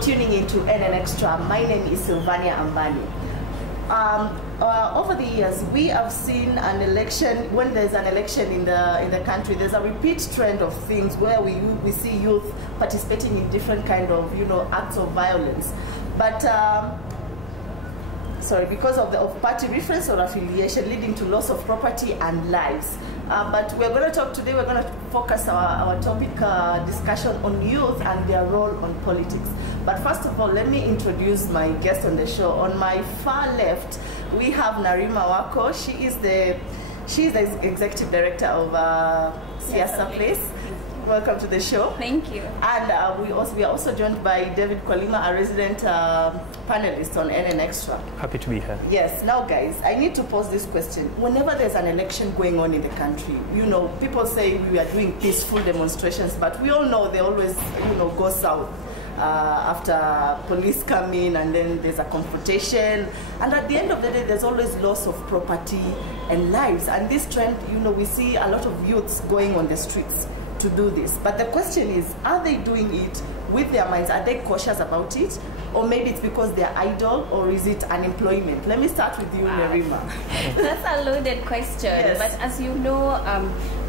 for tuning into NN Extra. My name is Sylvania Ambani. Over the years, we have seen an election. When there's an election in the country, there's a repeat trend of things where we see youth participating in different kind of acts of violence, but because of party reference or affiliation, leading to loss of property and lives. But we're going to talk today. We're going to focus our topic discussion on youth and their role on politics. But first of all, let me introduce my guest on the show. On my far left, we have Narima Wako. She is the executive director of Siasa Place. Welcome to the show. Thank you. And we are also joined by David Kwalima, a resident panelist on NN Extra. Happy to be here. Yes. Now, guys, I need to pose this question. Whenever there's an election going on in the country, people say we are doing peaceful demonstrations, but we all know they always, go south. After police come in, and then there's a confrontation, and at the end of the day there's always loss of property and lives. And this trend, we see a lot of youths going on the streets to do this, but the question is, are they doing it with their minds? Are they cautious about it, or maybe it's because they're idle, or is it unemployment? Let me start with you, Nerima. That's a loaded question. Yes. But as you know,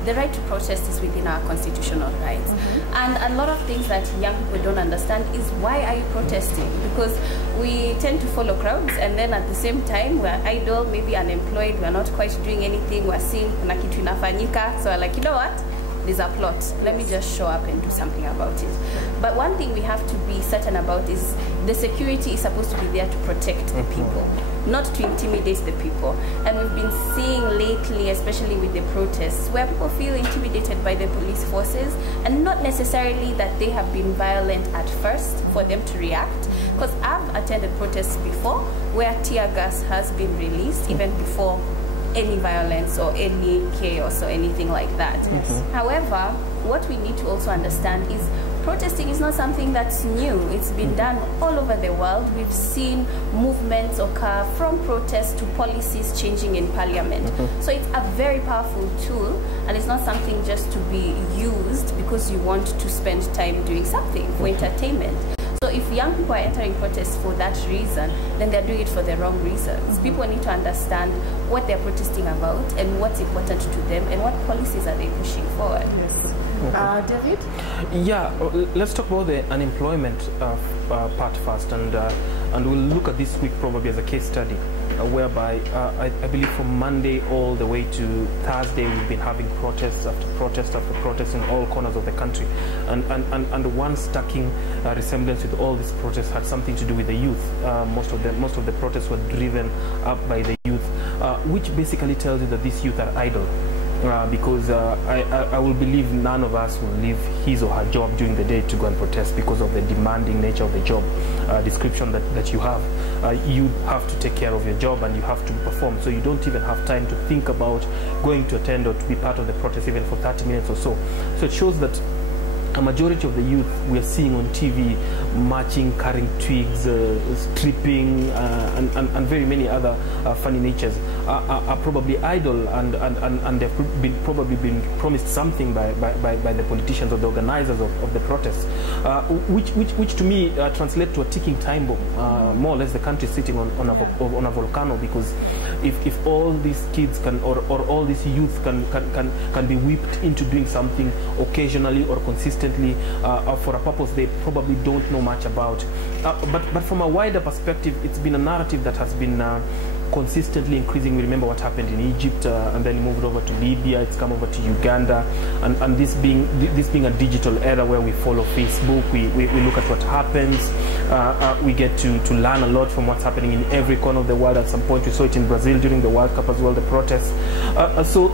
the right to protest is within our constitutional rights. And a lot of things that young people don't understand is, why are you protesting? Because we tend to follow crowds, and then at the same time we're idle, maybe unemployed, we're not quite doing anything, we're seeing kuna kitu inafanyika, so we're like, you know what, there's a plot, let me just show up and do something about it. But one thing we have to be certain about is the security is supposed to be there to protect the people, not to intimidate the people. And we've been seeing lately, especially with the protests, where people feel intimidated by the police forces, and not necessarily that they have been violent at first for them to react. Because I've attended protests before where tear gas has been released even before any violence or any chaos or anything like that. However, what we need to also understand is protesting is not something that's new. It's been done all over the world. We've seen movements occur from protests to policies changing in parliament. So it's a very powerful tool, and it's not something just to be used because you want to spend time doing something for entertainment. So if young people are entering protests for that reason, then they're doing it for the wrong reasons. People need to understand what they're protesting about and what's important to them and what policies are they pushing forward. Yes. David? Yeah, let's talk about the unemployment part first, and we'll look at this week probably as a case study, whereby I believe from Monday all the way to Thursday we've been having protests after protest after protest in all corners of the country, and one striking resemblance with all these protests had something to do with the youth. Most of the protests were driven up by the youth, which basically tells you that these youth are idle. Because I will believe none of us will leave his or her job during the day to go and protest because of the demanding nature of the job description that you have. You have to take care of your job and you have to perform, so you don't even have time to think about going to attend or to be part of the protest even for 30 minutes or so. So it shows that a majority of the youth we are seeing on TV marching, carrying twigs, stripping, and very many other funny natures are probably idle, and they've probably been promised something by the politicians or the organizers of the protests, which to me translate to a ticking time bomb. More or less the country is sitting on a volcano, because if all these kids can, or all these youth can be whipped into doing something occasionally or consistently for a purpose they probably don't know much about, but from a wider perspective, it's been a narrative that has been consistently increasing. We remember what happened in Egypt, and then moved over to Libya. It's come over to Uganda, and this being a digital era where we follow Facebook, we look at what happens, we get to learn a lot from what's happening in every corner of the world. At some point we saw it in Brazil during the World Cup as well, the protests. So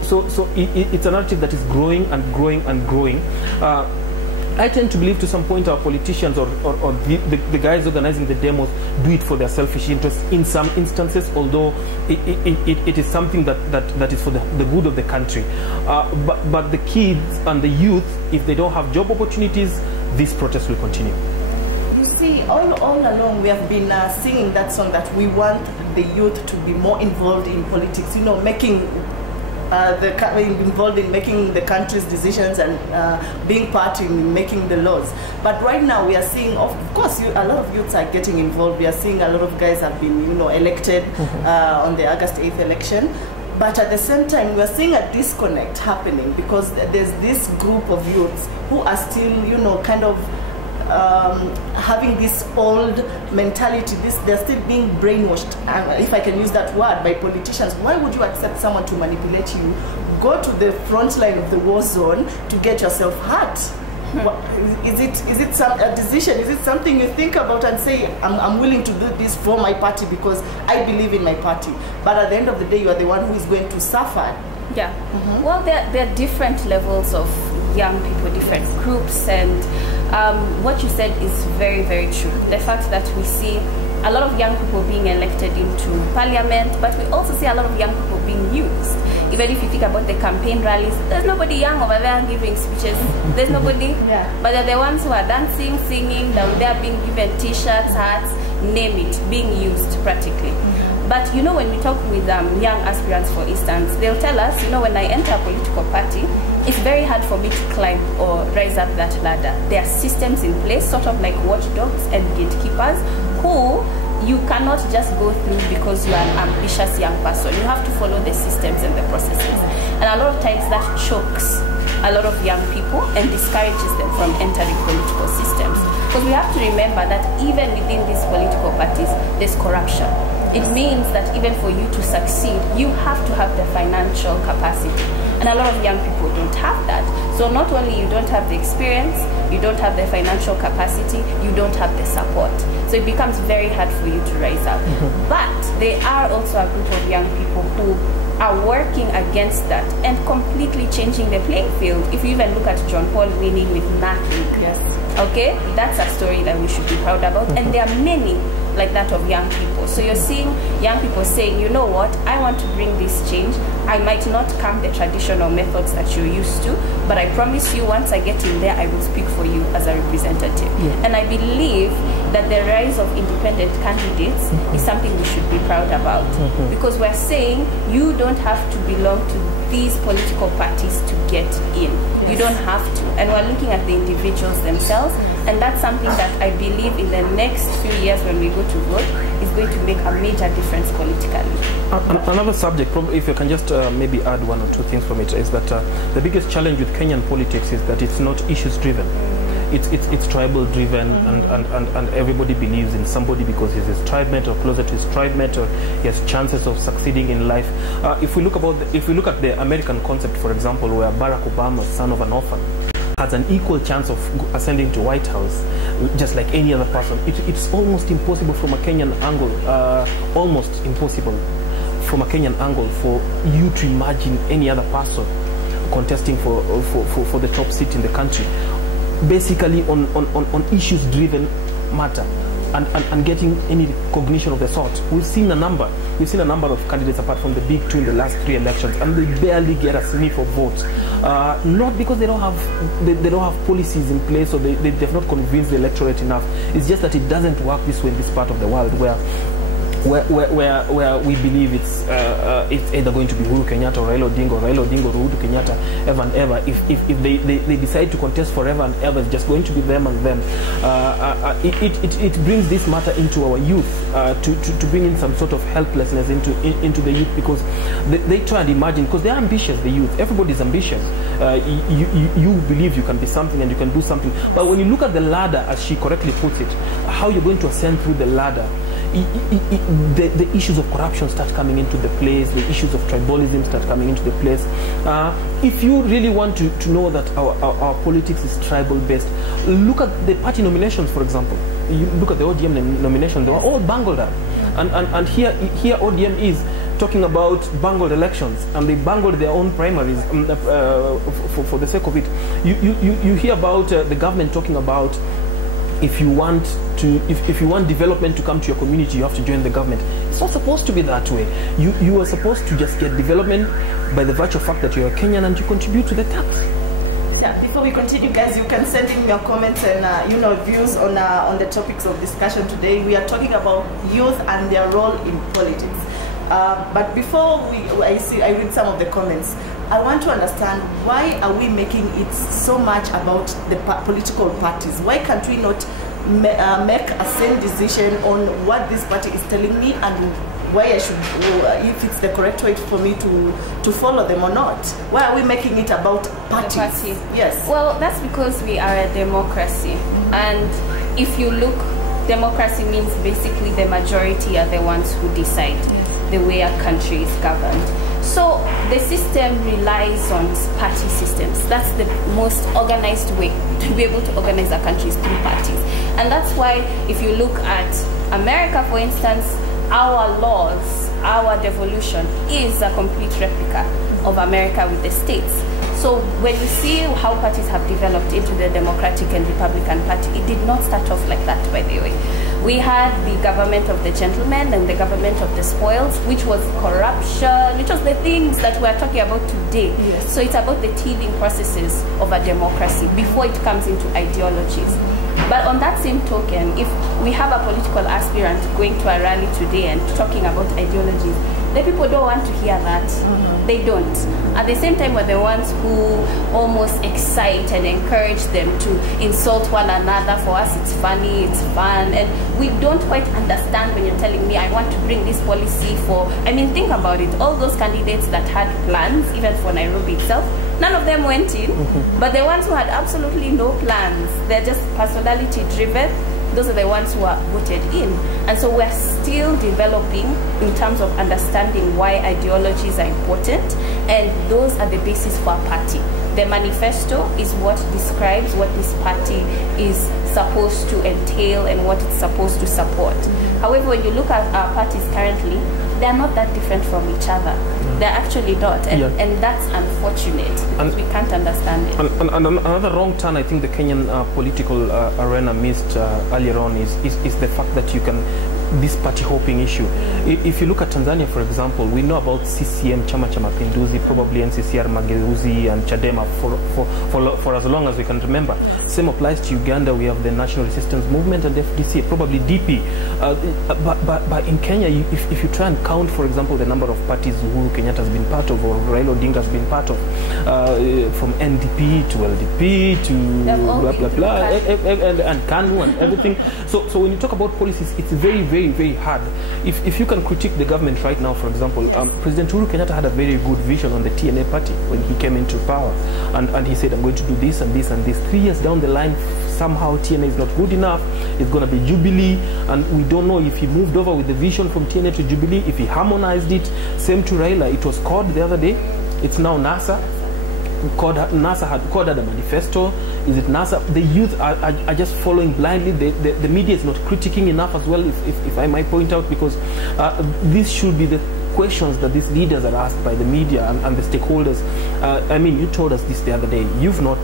it's a narrative that is growing and growing and growing. I tend to believe to some point our politicians or the guys organizing the demos do it for their selfish interests in some instances, although it is something that is for the good of the country. But the kids and the youth, if they don't have job opportunities, this protest will continue. You see, all along we have been singing that song that we want the youth to be more involved in politics, making involved in making the country's decisions and being part in making the laws. But right now we are seeing, of course, a lot of youths are getting involved. We are seeing a lot of guys have been, elected on the August 8th election. But at the same time, we are seeing a disconnect happening because there's this group of youths who are still, kind of having this old mentality. They're still being brainwashed, if I can use that word, by politicians. Why would you accept someone to manipulate you? Go to the front line of the war zone to get yourself hurt. Is it a decision? Is it something you think about and say, I'm willing to do this for my party because I believe in my party? But at the end of the day, you are the one who is going to suffer. Yeah. Well, there are different levels of young people, different groups, and what you said is very, very true. The fact that we see a lot of young people being elected into parliament, but we also see a lot of young people being used. Even if you think about the campaign rallies, there's nobody young over there giving speeches. There's nobody. But they're the ones who are dancing, singing, down there being given t-shirts, hats, name it, being used practically. But when we talk with young aspirants, for instance, they'll tell us, when I enter a political party, it's very hard for me to climb or rise up that ladder. There are systems in place, sort of like watchdogs and gatekeepers, who you cannot just go through because you are an ambitious young person. You have to follow the systems and the processes. And a lot of times that chokes a lot of young people and discourages them from entering political systems. Because we have to remember that even within these political parties, there's corruption. It means that even for you to succeed, you have to have the financial capacity. And a lot of young people don't have that. So not only you don't have the experience, you don't have the financial capacity, you don't have the support. So it becomes very hard for you to rise up. But there are also a group of young people who are working against that and completely changing the playing field. If you even look at John Paul winning with nothing, okay, that's a story that we should be proud about. And there are many like that of young people. So you're seeing young people saying, you know what, I want to bring this change. I might not come the traditional methods that you're used to, but I promise you once I get in there, I will speak for you as a representative. And I believe that the rise of independent candidates is something we should be proud about. Because we're saying you don't have to belong to these political parties to get in. You don't have to. And we're looking at the individuals themselves, and that's something that I believe in the next few years when we go to vote is going to make a major difference politically. Another subject, probably if you can just maybe add one or two things from it, is that the biggest challenge with Kenyan politics is that it's not issues driven. It's tribal driven, and everybody believes in somebody because he's his tribe mate or closer to his tribe mate, or he has chances of succeeding in life. If we look at the American concept, for example, where Barack Obama, son of an orphan, has an equal chance of ascending to White House, just like any other person. It's almost impossible from a Kenyan angle, almost impossible from a Kenyan angle for you to imagine any other person contesting for the top seat in the country, basically on issues-driven matter. And getting any recognition of the sort. We've seen a number of candidates apart from the big two in the last 3 elections, and they barely get a sniff of votes. Not because they don't have policies in place, or they've not convinced the electorate enough. It's just that it doesn't work this way in this part of the world where we believe it's either going to be Uhuru Kenyatta or Raila Odinga, or Uhuru Kenyatta, ever and ever. If they decide to contest forever and ever, it's just going to be them and them. It brings this matter into our youth, to bring in some sort of helplessness into the youth, because they try and imagine, because they're ambitious, the youth. Everybody's ambitious. You believe you can be something and you can do something. But when you look at the ladder, as she correctly puts it, how you're going to ascend through the ladder, the issues of corruption start coming into the place, the issues of tribalism start coming into the place. If you really want to know that our politics is tribal based, look at the party nominations, for example. You look at the ODM nomination, they were all bungled up. And here ODM is talking about bungled elections, and they bungled their own primaries for the sake of it. You hear about the government talking about, if you want development to come to your community, you have to join the government. It's not supposed to be that way. You are supposed to just get development by the virtue of fact that you're a Kenyan and you contribute to the tax. Yeah, before we continue, guys, you can send in your comments and views on the topics of discussion today. We are talking about youth and their role in politics. But before I read some of the comments, I want to understand, why are we making it so much about the political parties? Why can't we not make a same decision on what this party is telling me and why I should, if it's the correct way for me to follow them or not? Why are we making it about parties? The party. Yes. Well, that's because we are a democracy. And if you look, democracy means basically the majority are the ones who decide the way a country is governed. So the system relies on party systems. That's the most organized way to be able to organize a country, is through parties. And that's why if you look at America, for instance, our laws, our devolution is a complete replica of America with the states. So when you see how parties have developed into the Democratic and Republican Party, it did not start off like that, by the way. We had the government of the gentlemen and the government of the spoils, which was corruption, which was the things that we're talking about today. Yes. So it's about the teething processes of a democracy before it comes into ideologies. But on that same token, if we have a political aspirant going to a rally today and talking about ideologies, the people don't want to hear that. They don't. At the same time, we're the ones who almost excite and encourage them to insult one another. For us, it's funny, it's fun, and we don't quite understand when you're telling me, I want to bring this policy for, I mean, think about it. All those candidates that had plans, even for Nairobi itself, none of them went in, but the ones who had absolutely no plans, they're just personality driven, those are the ones who are voted in. And so we're still developing in terms of understanding why ideologies are important, and those are the basis for a party. The manifesto is what describes what this party is supposed to entail and what it's supposed to support. However, when you look at our parties currently, they're not that different from each other. They're actually not, and that's unfortunate because we can't understand it. And another wrong turn I think the Kenyan political arena missed earlier on is the fact that you can, this party hopping issue. If you look at Tanzania, for example, we know about CCM, Chama cha Mapinduzi, probably NCCR, Mageuzi, and Chadema for as long as we can remember. Same applies to Uganda. We have the National Resistance Movement and FDC, probably DP. But in Kenya, if you try and count, for example, the number of parties Uhuru Kenyatta has been part of, or Raila Odinga has been part of, from NDP to LDP to blah blah blah, and KANU and everything. So when you talk about policies, it's very, very, very hard. If you can critique the government right now, for example, President Uhuru Kenyatta had a very good vision on the TNA party when he came into power, and he said, I'm going to do this and this and this. 3 years down the line, somehow TNA is not good enough. It's going to be Jubilee, and we don't know if he moved over with the vision from TNA to Jubilee, if he harmonized it. Same to Raila. It was called the other day. It's now NASA. NASA had called it a manifesto. Is it NASA? The youth are just following blindly. The media is not critiquing enough as well, if I might point out, because this should be the questions that these leaders are asked by the media and the stakeholders. I mean, you told us this the other day. You've not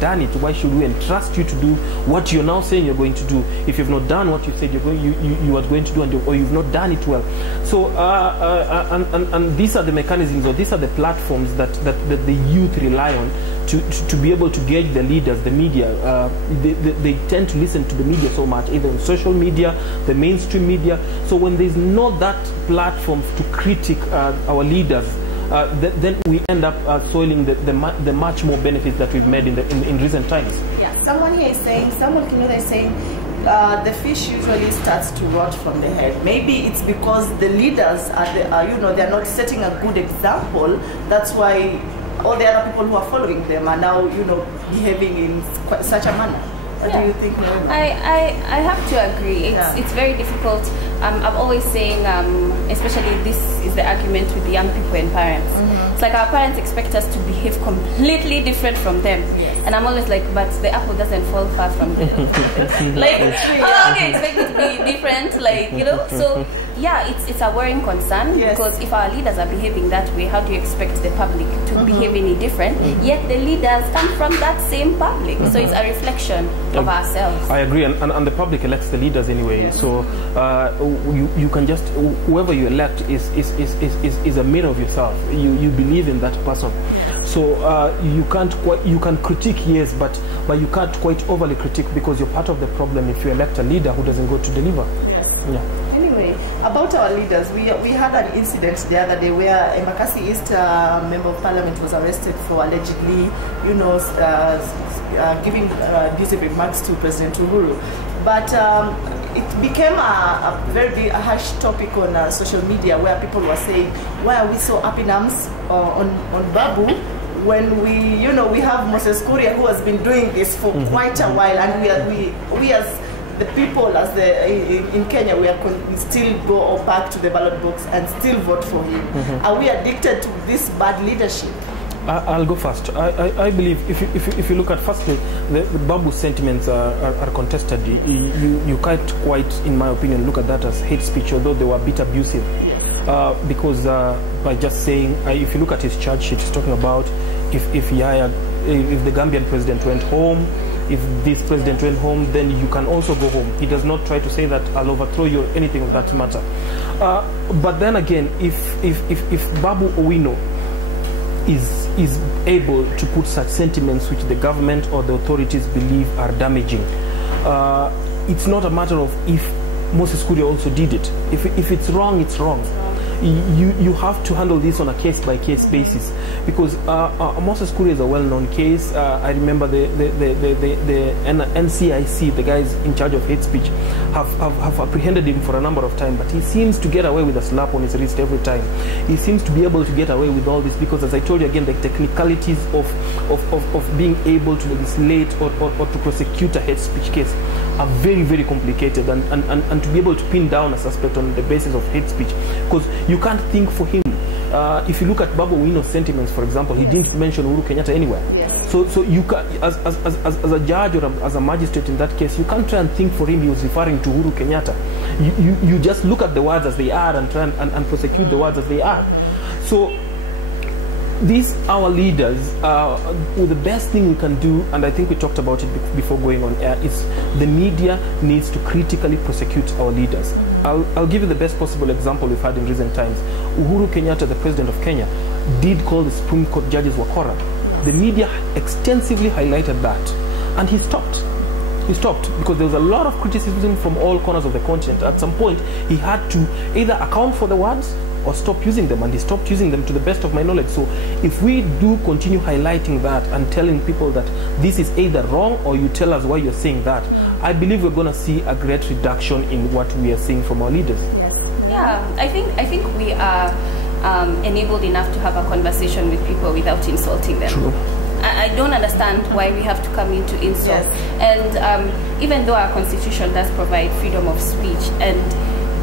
done it. Why should we entrust you to do what you're now saying you're going to do if you've not done what you said you are going to do, or you've not done it well? So and these are the mechanisms, or these are the platforms that the youth rely on to be able to gauge the leaders, the media. They tend to listen to the media so much, either on social media, the mainstream media. So when there's not that platform to critique our leaders, then we end up soiling the much more benefits that we've made in recent times. Yeah, someone here is saying, the fish usually starts to rot from the head. Maybe it's because the leaders they're not setting a good example. That's why all the other people who are following them are now, behaving in such a manner. What do you think, Nairobi? I have to agree. It's very difficult. I'm always saying, especially this is the argument with the young people and parents. It's like our parents expect us to behave completely different from them. And I'm always like, but the apple doesn't fall far from the like, how can you expect it to be different? Like, so yeah, it's a worrying concern, because if our leaders are behaving that way, how do you expect the public to behave any different? Yet the leaders come from that same public, so it's a reflection of ourselves. I agree, and the public elects the leaders anyway. So you can just, whoever you elect is a mirror of yourself. You believe in that person. So you can critique, yes, but you can't quite overly critique, because you're part of the problem if you elect a leader who doesn't go to deliver. Anyway, About our leaders, we had an incident the other day where Embakasi East member of parliament was arrested for allegedly, giving abusive remarks to President Uhuru. But it became a very harsh topic on social media where people were saying, why are we so up in arms on Babu when we have Moses Kuria who has been doing this for quite a while, and we as the people, in Kenya, we still go back to the ballot box and still vote for him. Are we addicted to this bad leadership? I'll go first. I believe if you look at firstly, the Babu's sentiments are contested. You can't quite, in my opinion, look at that as hate speech, although they were a bit abusive. Because by just saying, if you look at his charge sheet, he's talking about if the Gambian president went home, if this president went home, then you can also go home. He does not try to say that I'll overthrow you or anything of that matter. But then again, if Babu Owino is able to put such sentiments which the government or the authorities believe are damaging, it's not a matter of if Moses Kuria also did it. If it's wrong, it's wrong. You have to handle this on a case-by-case basis, because Moses Kuria is a well-known case. I remember the NCIC, the guys in charge of hate speech, have apprehended him for a number of times, but he seems to get away with a slap on his wrist every time. He seems to be able to get away with all this because, as I told you again, the technicalities of being able to legislate or to prosecute a hate speech case are very, very complicated, and to be able to pin down a suspect on the basis of hate speech, because you can't think for him. If you look at Babu Owino's sentiments, for example, he didn't mention Uhuru Kenyatta anywhere. Yeah. So you can, as a judge or as a magistrate in that case, you can't try and think for him he was referring to Uhuru Kenyatta. You just look at the words as they are and try and prosecute the words as they are. So these our leaders, the best thing we can do, and I think we talked about it before going on air, is the media needs to critically prosecute our leaders. I'll give you the best possible example we've had in recent times. Uhuru Kenyatta, the president of Kenya, did call the Supreme Court judges wakora. The media extensively highlighted that, and he stopped. He stopped because there was a lot of criticism from all corners of the continent. At some point, he had to either account for the words or stop using them, and he stopped using them to the best of my knowledge. So if we do continue highlighting that and telling people that this is either wrong or you tell us why you're saying that, I believe we're going to see a great reduction in what we are seeing from our leaders. Yeah, I think we are enabled enough to have a conversation with people without insulting them. True. I don't understand why we have to come into insult. Yes. And even though our constitution does provide freedom of speech, and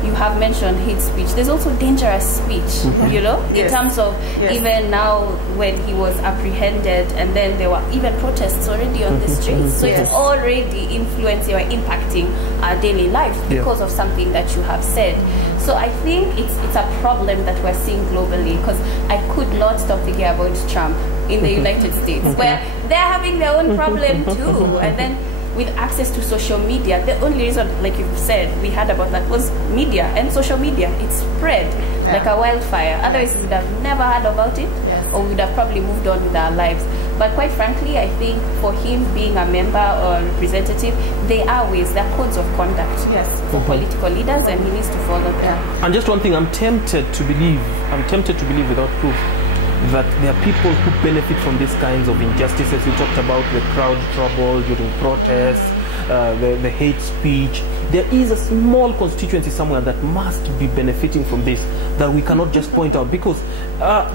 you have mentioned hate speech, there's also dangerous speech, you know, in terms of even now when he was apprehended, and then there were even protests already on the streets. So it's already influencing or impacting our daily lives because of something that you have said. So I think it's a problem that we're seeing globally, because I could not stop thinking about Trump in the United States, where they're having their own problem too. And then with access to social media, the only reason, like you've said, we heard about that was media and social media. It spread like a wildfire. Otherwise, we would have never heard about it, or we would have probably moved on with our lives. But quite frankly, I think for him being a member or representative, there are ways, there are codes of conduct for political leaders, and he needs to follow them. And just one thing, I'm tempted to believe without proof, that there are people who benefit from these kinds of injustices. You talked about the crowd trouble during protests, the hate speech. There is a small constituency somewhere that must be benefiting from this, that we cannot just point out, because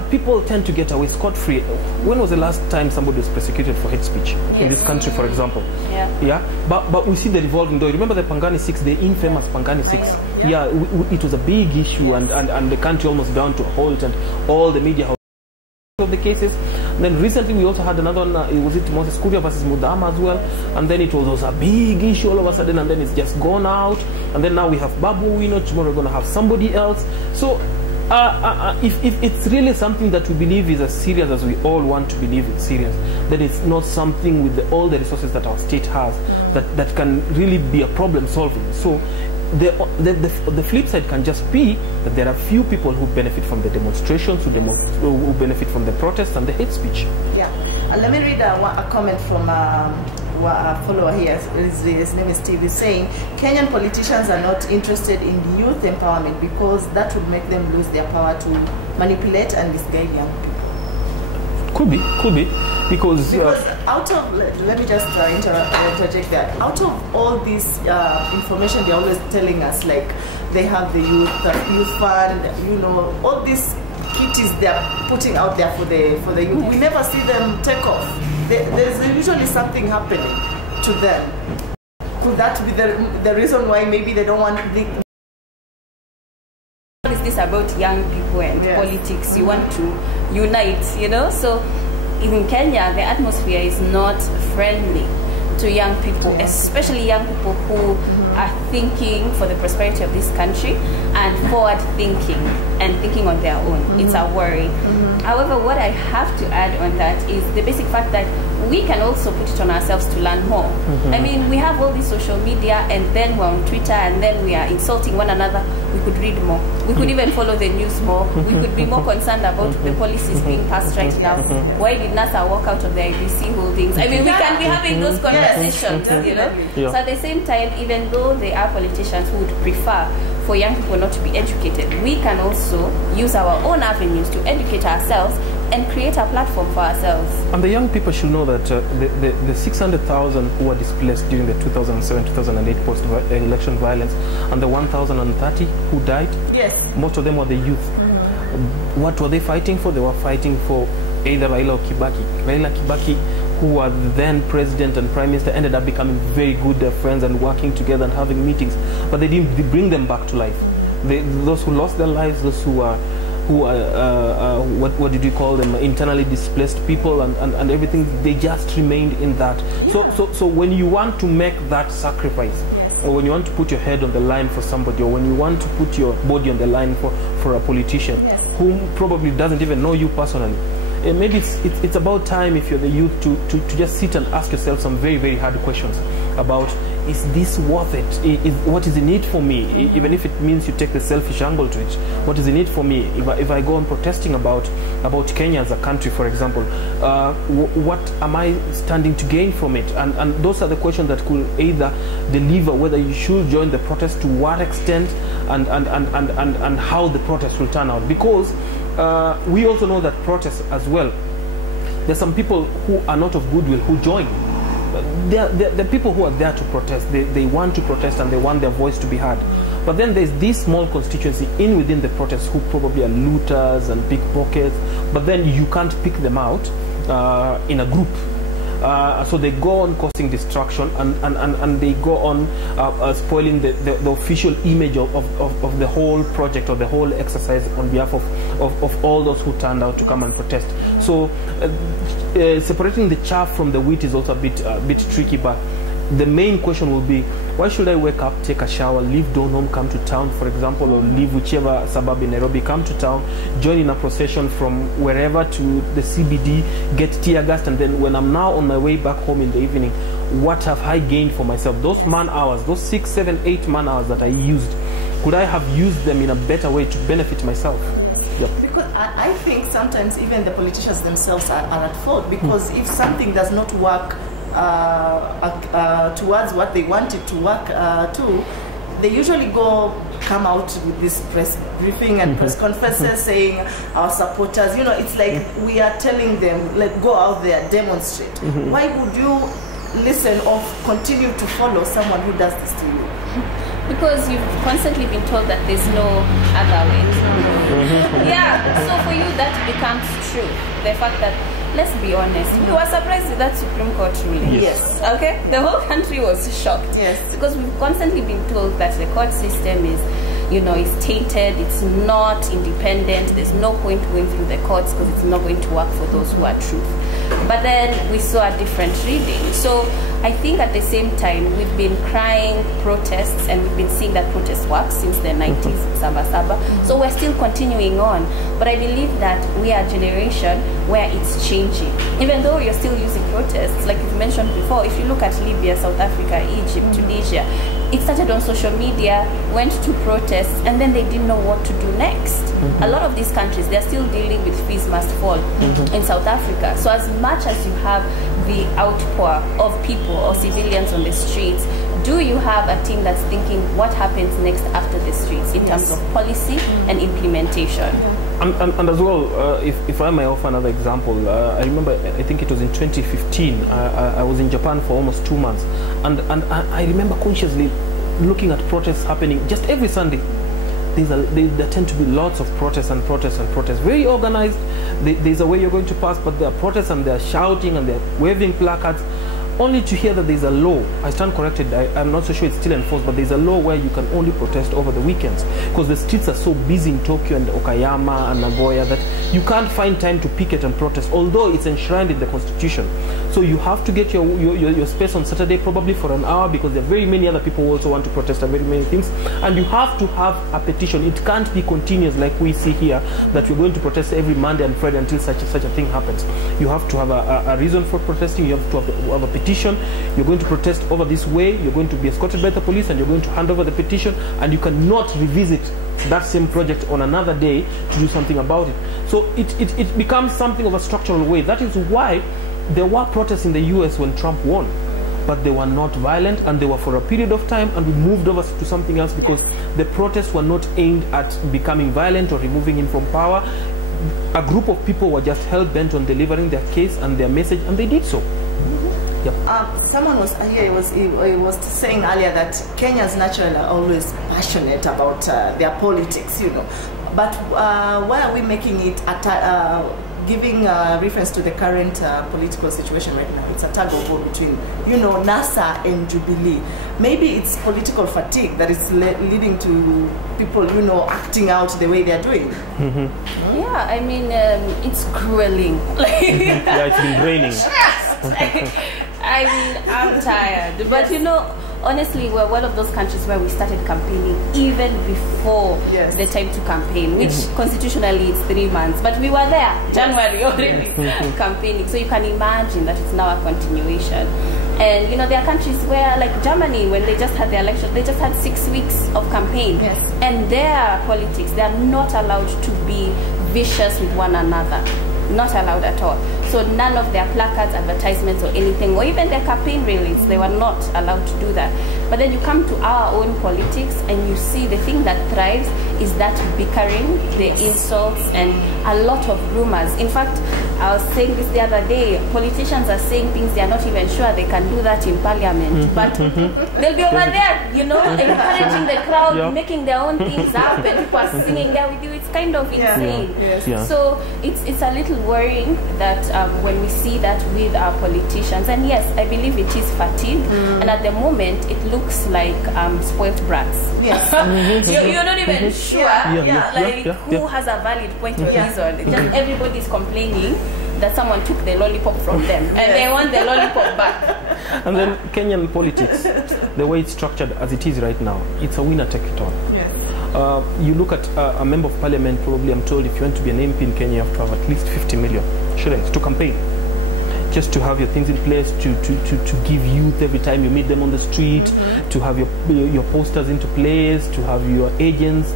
people tend to get away scot-free. When was the last time somebody was prosecuted for hate speech in this country, for example? But we see the revolving door. Remember the Pangani 6, the infamous Pangani 6? It was a big issue, and the country almost down to a halt, and all the media of the cases. And then recently we also had another one, was it Moses Kuria versus Mudama as well, and then it was also a big issue all of a sudden, and then it's just gone out, and then now we have Babu Owino, tomorrow we're going to have somebody else. So if it's really something that we believe is as serious as we all want to believe it's serious, then it's not something with all the resources that our state has that can really be a problem solving. So the flip side can just be that there are few people who benefit from the demonstrations, who benefit from the protests and the hate speech. Let me read a comment from follower here, his name is Steve, is saying Kenyan politicians are not interested in youth empowerment because that would make them lose their power to manipulate and misguide young people. Could be, because out of, let me just interject there. Out of all this information they're always telling us, like they have the youth fund, you know, all these kitties they're putting out there for the youth. We never see them take off. There's usually something happening to them. Could that be the reason why maybe they don't want the... What is this about young people and politics? You want to unite, you know? So in Kenya, the atmosphere is not friendly to young people, especially young people who are thinking for the prosperity of this country and forward thinking and thinking on their own. It's a worry. However, what I have to add on that is the basic fact that we can also put it on ourselves to learn more. I mean, we have all this social media, and then we're on Twitter, and then we are insulting one another. We could read more. We could even follow the news more. We could be more concerned about the policies being passed right now. Why did NASA walk out of the IBC holdings? I mean, we can be having those conversations, you know? So at the same time, even though there are politicians who would prefer for young people not to be educated, we can also use our own avenues to educate ourselves and create a platform for ourselves. And the young people should know that the 600,000 who were displaced during the 2007-2008 post-election violence and the 1,030 who died, most of them were the youth. What were they fighting for? They were fighting for either Raila or Kibaki. Raila Kibaki, who was then president and prime minister, ended up becoming very good friends and working together and having meetings, but they didn't bring them back to life. Those who lost their lives, those who are what did you call them, internally displaced people and everything, they just remained in that. So when you want to make that sacrifice, or when you want to put your head on the line for somebody, or when you want to put your body on the line for a politician who probably doesn't even know you personally, maybe it's about time, if you're the youth, to just sit and ask yourself some very, very hard questions about, is this worth it? What is in it for me? Even if it means you take the selfish angle to it, what is in it for me? If I go on protesting about Kenya as a country, for example, what am I standing to gain from it? And those are the questions that could either deliver whether you should join the protest, to what extent, and how the protest will turn out. Because we also know that protests as well, there's some people who are not of goodwill who join. The people who are there to protest, they want to protest and they want their voice to be heard. But then there's this small constituency within the protest who probably are looters and pickpockets, but then you can't pick them out in a group. So they go on causing destruction, and they go on spoiling the official image of the whole project or the whole exercise on behalf of all those who turned out to come and protest. So separating the chaff from the wheat is also a bit tricky, but the main question will be, why should I wake up, take a shower, leave Donholm, come to town, for example, or leave whichever suburb in Nairobi, come to town, join in a procession from wherever to the CBD, get tear gassed, and then when I'm now on my way back home in the evening, what have I gained for myself? Those man hours, those 6, 7, 8 man hours that I used, could I have used them in a better way to benefit myself? Because I think sometimes even the politicians themselves are at fault, because if something does not work towards what they want it to work to, they usually come out with this press briefing and press conferences saying our supporters, you know, it's like we are telling them, like, go out there, demonstrate. Why would you listen or continue to follow someone who does this to you? Because you've constantly been told that there's no other way. So for you that becomes true. The fact that, let's be honest, we were surprised with that Supreme Court ruling. Okay? The whole country was shocked. Because we've constantly been told that the court system is, you know, is tainted, it's not independent, there's no point going through the courts because it's not going to work for those who are truth. But then we saw a different reading. So I think at the same time, we've been crying protests, and we've been seeing that protest work since the 90s, Saba Saba. So we're still continuing on. But I believe that we are a generation where it's changing. Even though you're still using protests, like you've mentioned before, if you look at Libya, South Africa, Egypt, Tunisia, it started on social media, went to protests, and then they didn't know what to do next. A lot of these countries, they're still dealing with fees must fall. In South Africa, so as much as you have the outpour of people or civilians on the streets, do you have a team that's thinking what happens next after the streets in terms of policy and implementation? And as well, if I may offer another example, I remember, I think it was in 2015, I was in Japan for almost 2 months, and I remember consciously looking at protests happening just every Sunday. There tend to be lots of protests and protests and protests, very organized. There's a way you're going to pass, but there are protests and they're shouting and they're waving placards, only to hear that there's a law. I stand corrected, I'm not so sure it's still enforced, but there's a law where you can only protest over the weekends, because the streets are so busy in Tokyo and Okayama and Nagoya that you can't find time to picket and protest, although it's enshrined in the constitution. So you have to get your space on Saturday, probably for an hour, because there are very many other people who also want to protest and very many things, and you have to have a petition. It can't be continuous like we see here, that you're going to protest every Monday and Friday until such a thing happens. You have to have a reason for protesting. You have to have a petition. You're going to protest over this way, you're going to be escorted by the police, and you're going to hand over the petition, and you cannot revisit that same project on another day to do something about it. So it becomes something of a structural way. That is why there were protests in the US when Trump won, but they were not violent, and they were for a period of time, and we moved over to something else because the protests were not aimed at becoming violent or removing him from power. A group of people were just hell-bent on delivering their case and their message, and they did so. Yep. Someone was here. He was saying earlier that Kenyans naturally are always passionate about their politics, you know. But why are we making it giving reference to the current political situation right now? It's a tug of war between, you know, NASA and Jubilee. Maybe it's political fatigue that is leading to people, you know, acting out the way they're doing. Yeah, I mean, it's grueling. Yeah, it's been draining. I mean, I'm tired, but you know, honestly, we're one of those countries where we started campaigning even before the time to campaign, which constitutionally it's 3 months, but we were there January already campaigning. So you can imagine that it's now a continuation. And you know, there are countries where, like Germany, when they just had the election, they just had 6 weeks of campaign, and their politics, they are not allowed to be vicious with one another. Not allowed at all. So none of their placards, advertisements or anything, or even their campaign rallies, they were not allowed to do that. But then you come to our own politics and you see the thing that thrives is that bickering, the insults, and a lot of rumors. In fact, I was saying this the other day, politicians are saying things they are not even sure they can do that in parliament, but they'll be over there, you know, encouraging the crowd, making their own things up, and people are singing there with you. It's kind of insane. So it's a little worrying that when we see that with our politicians, and yes, I believe it is fatigue, and at the moment it looks like spoiled brats. You're not even sure, who has a valid point of reason. Just everybody's complaining that someone took the lollipop from them, and they want the lollipop back. And then Kenyan politics, the way it's structured as it is right now, it's a winner take it all. You look at a member of parliament, probably, I'm told, if you want to be an MP in Kenya, you have to have at least 50 million shillings to campaign, just to have your things in place, to give youth every time you meet them on the street, to have your posters into place, to have your agents,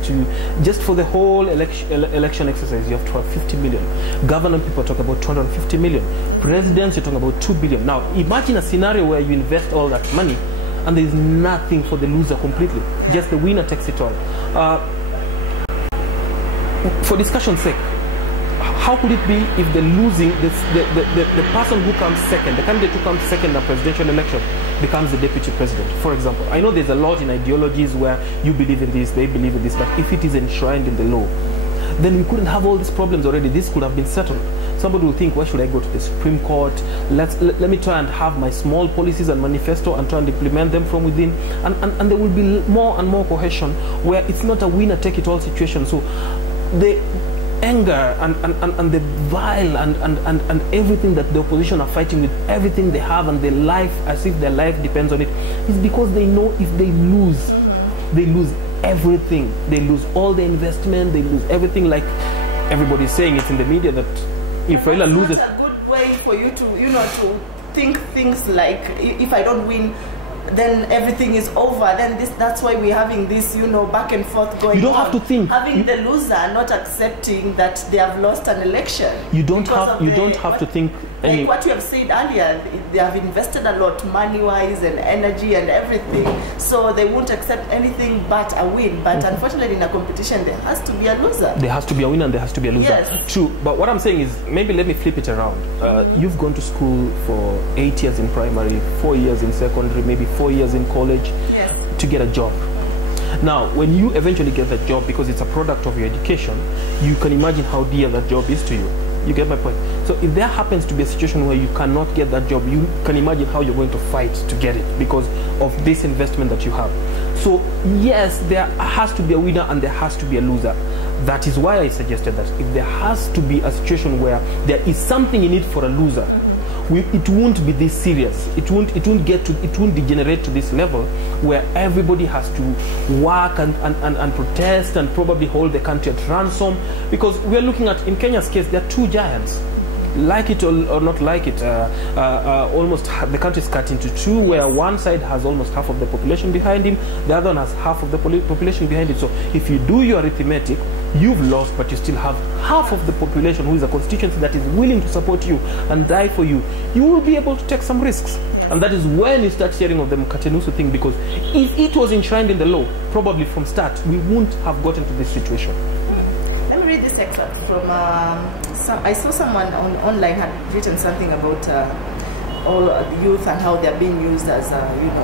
just for the whole election exercise, you have to have 50 million. Government people talk about 250 million. Presidents, you're talking about 2 billion. Now, imagine a scenario where you invest all that money and there is nothing for the loser completely. Just the winner takes it all. For discussion's sake, how could it be if the losing, the person who comes second, the candidate who comes second in the presidential election becomes the deputy president, for example? I know there's a lot in ideologies where you believe in this, they believe in this, but if it is enshrined in the law, then we couldn't have all these problems already. This could have been settled. Somebody will think, why should I go to the Supreme Court? Let me try and have my small policies and manifesto and try and implement them from within. And there will be more and more cohesion where it's not a winner-take-it-all situation. So the anger and the vile and everything that the opposition are fighting with, everything they have and their life, as if their life depends on it, is because they know if they lose, they lose everything. They lose all the investment, they lose everything. Like everybody's saying, it's in the media that if Raila loses... It's a good way for you to, you know, to think things like, if I don't win, then everything is over. Then that's why we're having this, you know, back and forth going on. You don't have to think. Having the loser not accepting that they have lost an election. You don't have to think. Like what you have said earlier, they have invested a lot, money-wise and energy and everything, so they won't accept anything but a win. But unfortunately, in a competition, there has to be a loser. There has to be a winner and there has to be a loser. Yes. True, but what I'm saying is, maybe let me flip it around. You've gone to school for 8 years in primary, 4 years in secondary, maybe 4 years in college, to get a job. Now, when you eventually get that job, because it's a product of your education, you can imagine how dear that job is to you. You get my point? So if there happens to be a situation where you cannot get that job, you can imagine how you're going to fight to get it because of this investment that you have. So yes, there has to be a winner and there has to be a loser. That is why I suggested that if there has to be a situation where there is something in it for a loser, it won't be this serious. It won't degenerate to this level where everybody has to work and protest and probably hold the country at ransom, because we are looking at, in Kenya's case, there are two giants. Like it or not like it, almost the country is cut into two, where one side has almost half of the population behind him, the other one has half of the population behind it. So if you do your arithmetic, you've lost, but you still have half of the population who is a constituency that is willing to support you and die for you. You will be able to take some risks. And that is when you start hearing of the Mkatenusu thing, because if it was enshrined in the law, probably from start, we wouldn't have gotten to this situation. Let me read this excerpt from I saw someone online had written something about all the youth and how they're being used as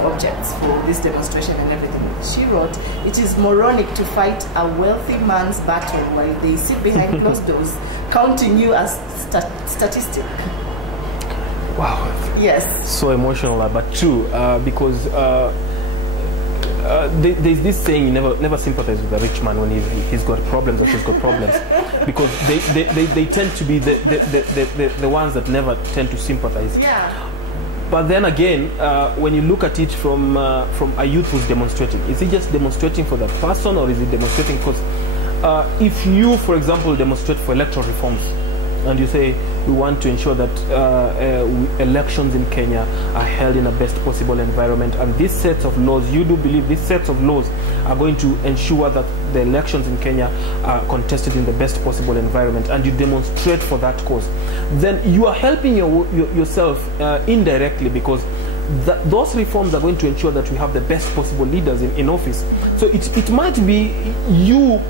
objects for this demonstration and everything. She wrote, "It is moronic to fight a wealthy man's battle while they sit behind closed doors, counting you as statistic." Wow. Yes. So emotional, but true, because there's this saying, you never sympathize with a rich man when he's got problems or she's got problems, because they tend to be the ones that never tend to sympathize. Yeah. But then again, when you look at it from a youth who's demonstrating, is he just demonstrating for that person, or is he demonstrating because if you, for example, demonstrate for electoral reforms, and you say we want to ensure that elections in Kenya are held in the best possible environment, and these sets of laws, you do believe these sets of laws are going to ensure that the elections in Kenya are contested in the best possible environment, and you demonstrate for that cause, then you are helping yourself indirectly, because those reforms are going to ensure that we have the best possible leaders in office. So it might be you,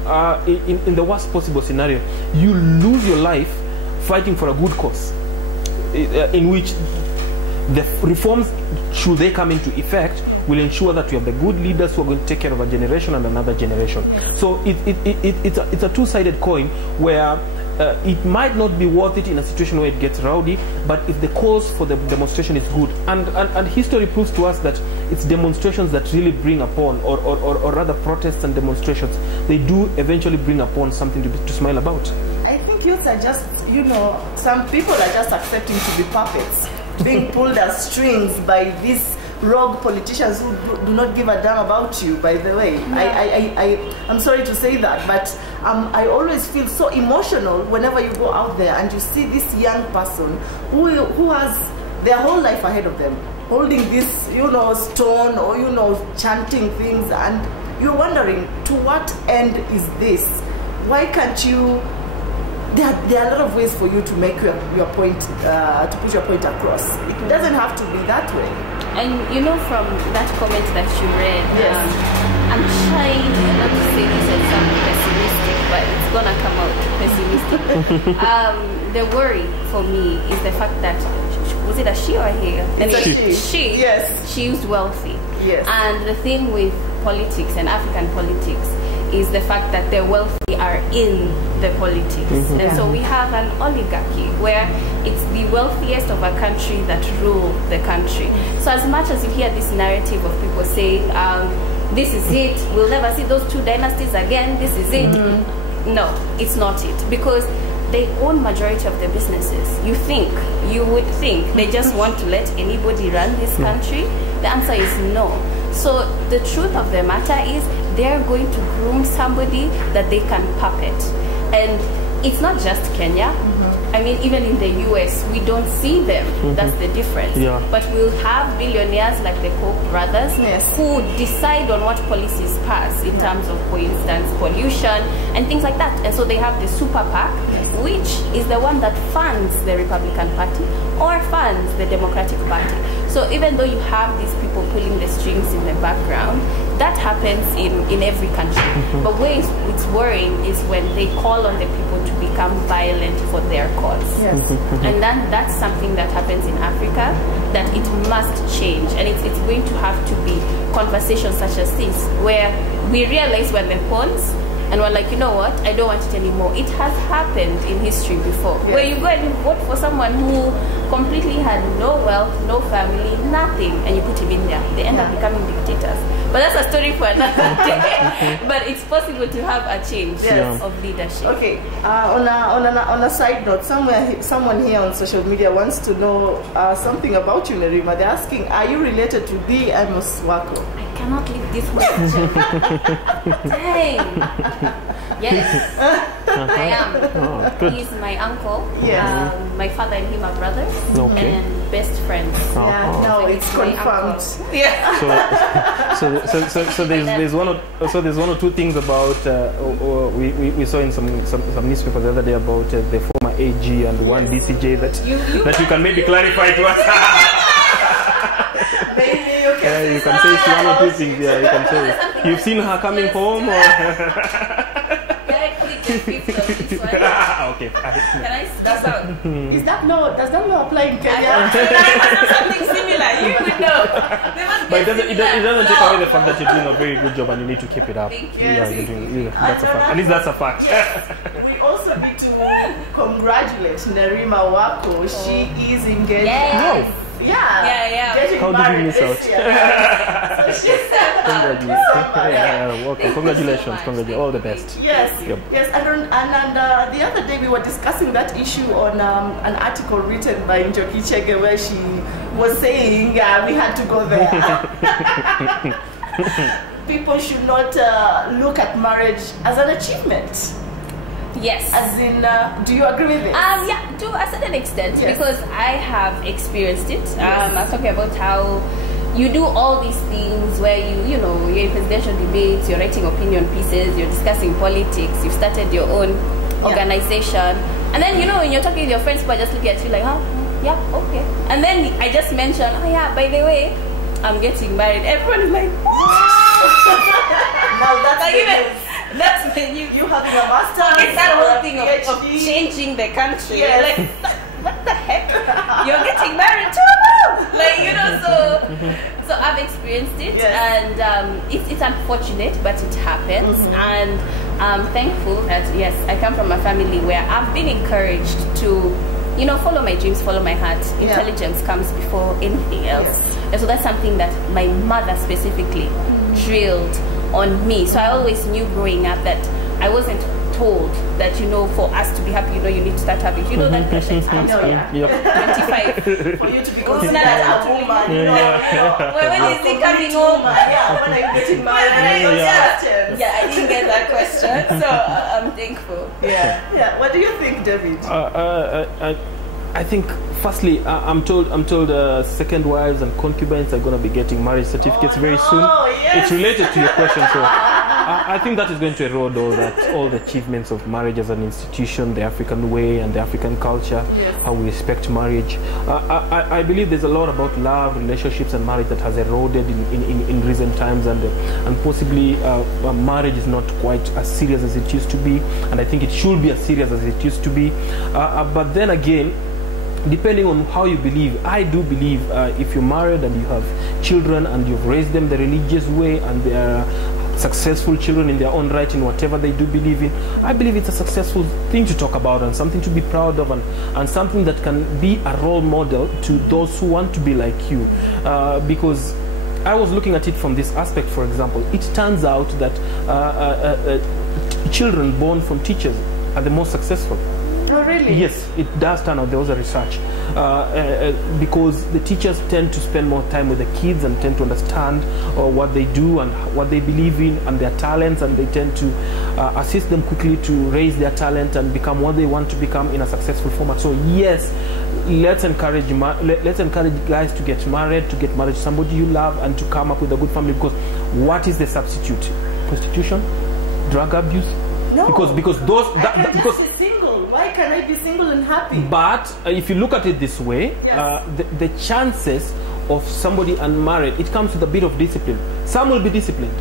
in the worst possible scenario, you lose your life fighting for a good cause, in which the reforms, should they come into effect, will ensure that we have the good leaders who are going to take care of a generation and another generation. So it's a two-sided coin, where it might not be worth it in a situation where it gets rowdy, but if the cause for the demonstration is good, and history proves to us that it's demonstrations that really bring upon, or rather protests and demonstrations, they do eventually bring upon something to smile about. I think youths are just, some people are just accepting to be puppets, being pulled as strings by these rogue politicians who do not give a damn about you, by the way. Yeah. I'm sorry to say that, but I always feel so emotional whenever you go out there and you see this young person who has their whole life ahead of them, holding this, stone, or, chanting things, and you're wondering, to what end is this? Why can't you... There are a lot of ways for you to make your point, to put your point across. It doesn't have to be that way. And from that comment that you read, yes. I'm trying not to say this as something pessimistic, but it's gonna come out pessimistic. The worry for me is the fact that, was it a she or a he? She. Yes. She's wealthy. Yes. And the thing with politics and African politics is the fact that the wealthy are in the politics. And so we have an oligarchy where it's the wealthiest of a country that rule the country. So as much as you hear this narrative of people saying, this is it, we'll never see those two dynasties again, this is it. No, it's not it, because they own majority of the businesses. You would think they just want to let anybody run this country. The answer is no. So the truth of the matter is, they're going to groom somebody that they can puppet. And it's not just Kenya. I mean, even in the US, we don't see them. That's the difference. Yeah. But we'll have billionaires like the Koch brothers who decide on what policies pass in terms of, for instance, pollution and things like that. And so they have the super PAC, which is the one that funds the Republican Party or funds the Democratic Party. So even though you have these people pulling the strings in the background, that happens in every country. But where it's worrying is when they call on the people to become violent for their cause. And then that's something that happens in Africa that it must change. And it's going to have to be conversations such as this, where we realize we're the pawns, and we're like, you know what, I don't want it anymore. It has happened in history before, where you go and you vote for someone who completely had no wealth, no family, nothing, and you put him in there. They end up becoming dictators. But that's a story for another day. But it's possible to have a change of leadership. Okay, on a side note, someone here on social media wants to know something about you, Nerima. They're asking, are you related to the Amos Wako? I cannot leave this question. Dang. Yes, I am. Oh, good. He's my uncle. Yes. My father and him are brothers and best friends. Yeah, no, it's confirmed. Yeah. So there's one or two things about we saw in some newspapers the other day about the former AG and one DCJ that you can maybe clarify to us. Maybe you can say one or two things. Yeah, you can say you've seen her coming home or. Okay. Can I step out? Does that law apply in Kenya? Something similar. You would know. But it doesn't take away the fact that you're doing a very good job and you need to keep it up. Thank you. Yeah, you're doing. That's a fact. At least that's a fact. We also need to congratulate Nerima Wako. She is engaged. Yes. No. Yeah. How did you miss out? So she's Welcome. Congratulations. All the best. Yes. Yep. Yes. And the other day we were discussing that issue on an article written by Njoki Chege where she was saying we had to go there. People should not look at marriage as an achievement. Yes. As in, do you agree with this? Yeah, to a certain extent, because I have experienced it. I was talking about how you do all these things where you're in presidential debates, you're writing opinion pieces, you're discussing politics, you've started your own organization, and then when you're talking to your friends, people are just looking at you like, yeah, okay. And then I just mentioned, by the way, I'm getting married. Everyone is like, what? Now that's that's when you having a master's. It's that whole thing of changing the country. Yes. Like, what the heck? You're getting married too? So I've experienced it, and it's unfortunate, but it happens. And I'm thankful that, yes, I come from a family where I've been encouraged to, follow my dreams, follow my heart. Intelligence comes before anything else. And so that's something that my mother specifically drilled on me. So I always knew growing up that I wasn't told that for us to be happy, you need to start having that pressure is after 25 for you to be considered a woman. When is he coming home? When are you getting married? I didn't get that question, so I'm thankful. Yeah. What do you think, David? I think, firstly, I'm told second wives and concubines are going to be getting marriage certificates very soon. It's related to your question, so I think that is going to erode all the achievements of marriage as an institution, the African way and the African culture, how we respect marriage. I believe there's a lot about love, relationships, and marriage that has eroded in recent times, and possibly marriage is not quite as serious as it used to be, and I think it should be as serious as it used to be. But then again, depending on how you believe, I do believe if you're married and you have children and you've raised them the religious way and they are successful children in their own right in whatever they do believe in, I believe it's a successful thing to talk about and something to be proud of, and something that can be a role model to those who want to be like you. Because I was looking at it from this aspect. For example, it turns out that children born from teachers are the most successful. Oh, really? Yes, it does turn out. There was a research because the teachers tend to spend more time with the kids and tend to understand what they do and what they believe in and their talents, and they tend to assist them quickly to raise their talent and become what they want to become in a successful format. So yes, let's encourage guys to get married to somebody you love, and to come up with a good family. Because what is the substitute? Prostitution, drug abuse. No, because those because single. Why can I be single and happy? But if you look at it this way, yes. The chances of somebody unmarried, it comes with a bit of discipline. Some will be disciplined.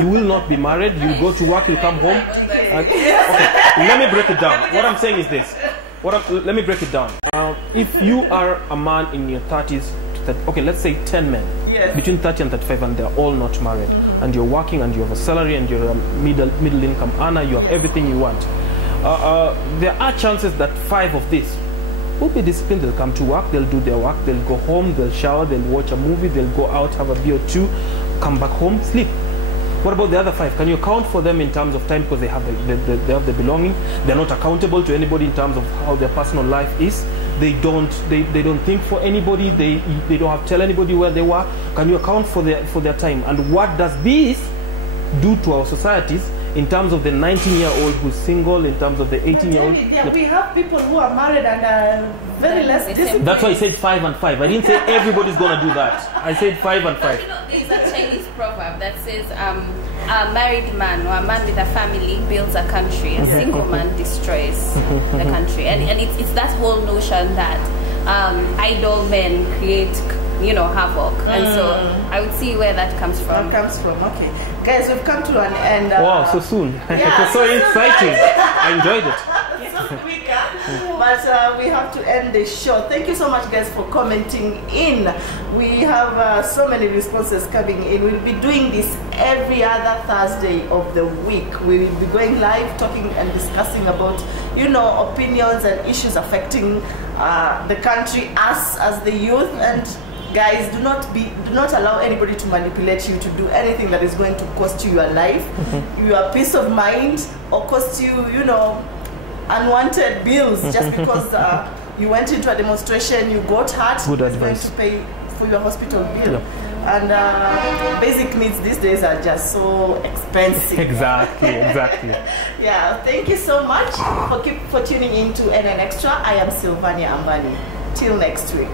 You will not be married. You go to work. You come home. Okay, let me break it down. What I'm saying is this. Let me break it down. If you are a man in your 30s, okay, let's say 10 men. Yes. Between 30 and 35, and they're all not married, and you're working, and you have a salary, and you're a middle income earner, you have everything you want. There are chances that 5 of these will be disciplined. They'll come to work, they'll do their work, they'll go home, they'll shower, they'll watch a movie, they'll go out, have a beer or two, come back home, sleep. What about the other 5? Can you account for them in terms of time? Because they have the belonging. They're not accountable to anybody in terms of how their personal life is. They don't think for anybody. They don't have to tell anybody where they were. Can you account for their time? And what does this do to our societies in terms of the 19-year-old who's single, in terms of the 18-year-old? We have people who are married and are very less disciplined. That's why I said 5 and 5. I didn't say everybody's going to do that. I said 5 and 5. You know, there's a Chinese proverb that says a married man or a man with a family builds a country. A single man destroys the country. And it's that whole notion that idle men create, havoc. And so I would see where that comes from. Okay. Guys, we've come to an end. Wow, so soon. Yeah, it was so exciting. I enjoyed it. So quick, but we have to end the show. Thank you so much, guys, for commenting in. We have so many responses coming in. We'll be doing this every other Thursday of the week. We will be going live, talking and discussing about, opinions and issues affecting the country, us as the youth. And guys, do not allow anybody to manipulate you to do anything that is going to cost you your life, your peace of mind, or cost you, unwanted bills just because you went into a demonstration, you got hurt. Good advice. To pay for your hospital bill. Yep. And basic needs these days are just so expensive. Exactly. Yeah, thank you so much for tuning in to NN Extra. I am Sylvania Ambani. Till next week.